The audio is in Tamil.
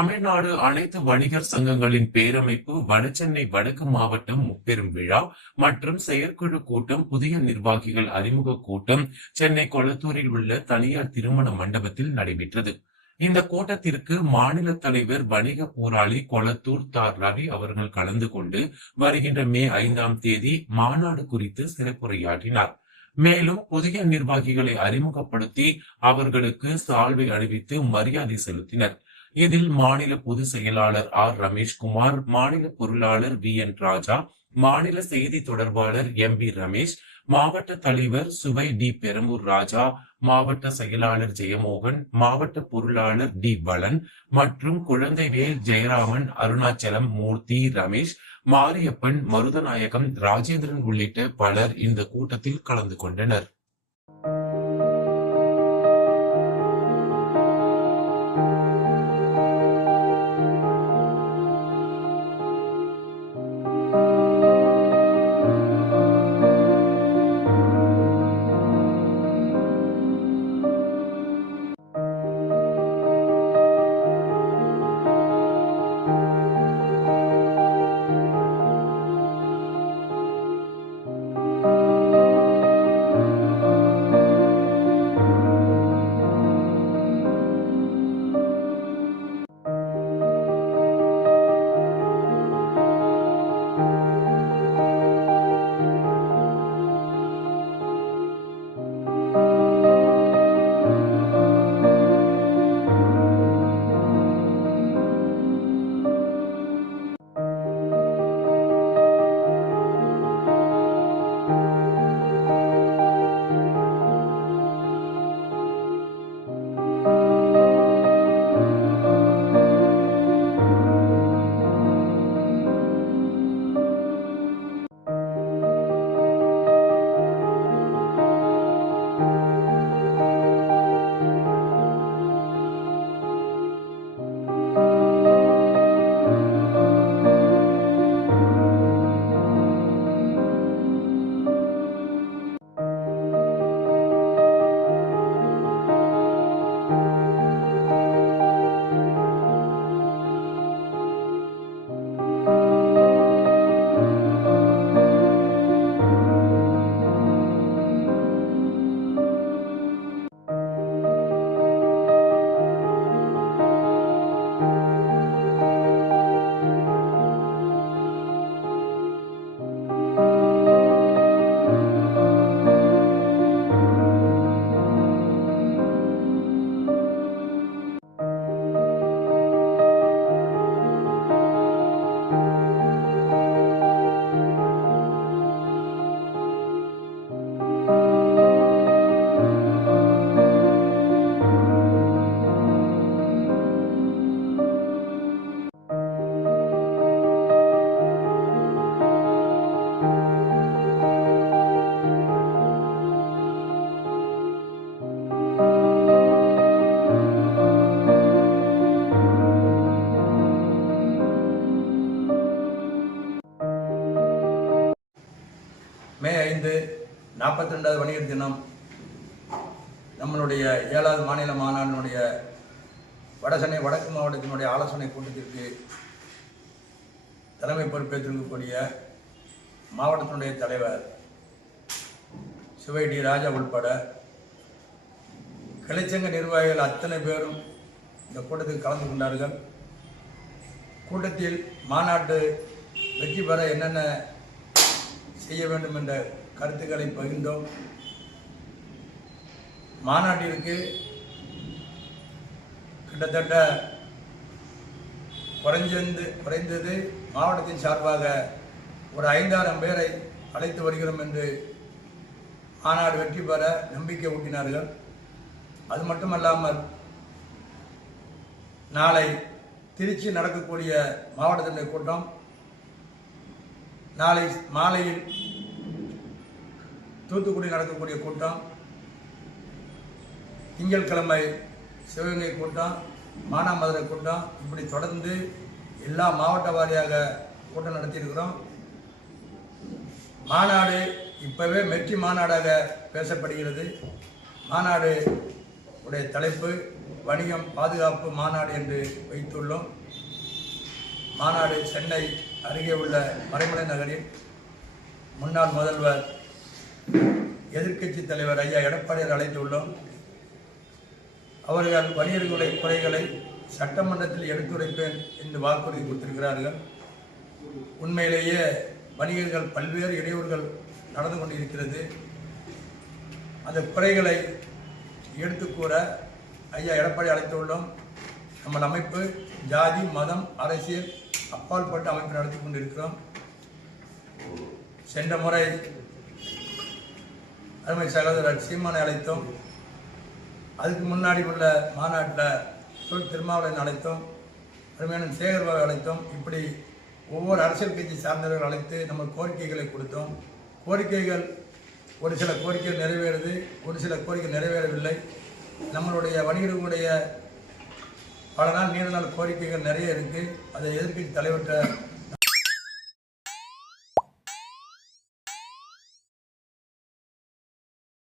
தமிழ்நாடு அனைத்து வணிகர் சங்கங்களின் பேரமைப்பு வடசென்னை வடக்கு மாவட்டம் முப்பெரும் விழா மற்றும் செயற்குழு கூட்டம் புதிய நிர்வாகிகள் அறிமுக கூட்டம் சென்னை கொளத்தூரில் உள்ள தனியார் திருமண மண்டபத்தில் நடைபெற்றது. இந்த கூட்டத்திற்கு மாநில தலைவர் வணிக போராளி கொளத்தூர் ரவி அவர்கள் கலந்து கொண்டு வருகின்ற மே 5ஆம் தேதி மாநாடு குறித்து சிறப்புரையாற்றினார். மேலும் புதிய நிர்வாகிகளை அறிமுகப்படுத்தி அவர்களுக்கு சால்வை அணிவித்து மரியாதை செலுத்தினர். இதில் மாநில பொதுச் செயலாளர் ரமேஷ்குமார், மாநில பொருளாளர் VN ராஜா, மாநில செய்தி தொடர்பாளர் MB ரமேஷ், மாவட்ட தலைவர் சுவை பெரம்பூர் ராஜா, மாவட்ட செயலாளர் ஜெயமோகன், மாவட்ட பொருளாளர் பலன் மற்றும் குழந்தைவேல், ஜெயராமன், அருணாச்சலம், மூர்த்தி, ரமேஷ், மாரியப்பன், மருதநாயகம், ராஜேந்திரன் உள்ளிட்ட பலர் இந்த கூட்டத்தில் கலந்து கொண்டனர். மே 5 42வது வணிகர் தினம் நம்மளுடைய 7வது மாநில மாநாட்டினுடைய வடசென்னை வடக்கு மாவட்டத்தினுடைய ஆலோசனை கூட்டத்திற்கு தலைமை பொறுப்பேற்றிருக்கக்கூடிய மாவட்டத்தினுடைய தலைவர் சுவை ராஜா உட்பட கிளைச்சங்க நிர்வாகிகள் அத்தனை பேரும் இந்த கூட்டத்தில் கலந்து கொண்டார்கள். கூட்டத்தில் மாநாட்டு வெற்றி பெற என்னென்ன செய்ய வேண்டும் என்ற கருத்துக்களை பகிர்ந்தோம். மாநாட்டிற்கு கிட்டத்தட்ட குறைந்தது மாவட்டத்தின் சார்பாக ஒரு 5000 பேரை அழைத்து வருகிறோம் என்று மாநாடு வெற்றி பெற நம்பிக்கை ஊட்டினார்கள். அது மட்டுமல்லாமல் நாளை திருச்சி நடக்கக்கூடிய மாவட்டத்தினுடைய கூட்டம், நாளை மாலையில் தூத்துக்குடி நடக்கக்கூடிய கூட்டம், திங்கட்கிழமை சிவகங்கை கூட்டம், மானாமதுரை கூட்டம், இப்படி தொடர்ந்து எல்லா மாவட்ட வாரியாக கூட்டம் நடத்தியிருக்கிறோம். மாநாடு இப்போவே வெற்றி மாநாடாக பேசப்படுகிறது. மாநாடு உடைய தலைப்பு வணிகம் பாதுகாப்பு மாநாடு என்று வைத்துள்ளோம். மாநாடு சென்னை அருகே உள்ள மறைமலை நகரில் முன்னாள் முதல்வர் எதிர்க்கட்சி தலைவர் ஐயா எடப்பாடியார் அழைத்துள்ளோம். அவர்கள் வணிகர்களுடைய குறைகளை சட்டமன்றத்தில் எடுத்துரைப்பேன் என்று வாக்குறுதி கொடுத்திருக்கிறார்கள். உண்மையிலேயே வணிகர்கள் பல்வேறு இடையூறுகள் நடந்து கொண்டிருக்கிறது. அந்த குறைகளை எடுத்து கூற ஐயா எடப்பாடி அழைத்துள்ளோம். நம்ம அமைப்பு ஜாதி மதம் அரசியல் அப்பாற்பட்ட அமைப்பு நடத்தி கொண்டிருக்கிறோம். சென்ற முறை அருமை சகோதரர் சீமானை அழைத்தோம். அதுக்கு முன்னாடி உள்ள மாநாட்டில் தொல் திருமாவளவன் அழைத்தோம். அருமையான சேகர்பாபு அழைத்தோம். இப்படி ஒவ்வொரு அரசியல் கட்சி சார்ந்தவர்கள் அழைத்து நம்ம கோரிக்கைகளை கொடுத்தோம். கோரிக்கைகள் ஒரு சில கோரிக்கைகள் நிறைவேறுது, ஒரு சில கோரிக்கை நிறைவேறவில்லை. நம்மளுடைய வணிகர்களுடைய பல நாள் நீண்ட நாள் கோரிக்கைகள் நிறைய இருக்குது. அதை எதிர்க்கட்சி தலைவர்கிட்ட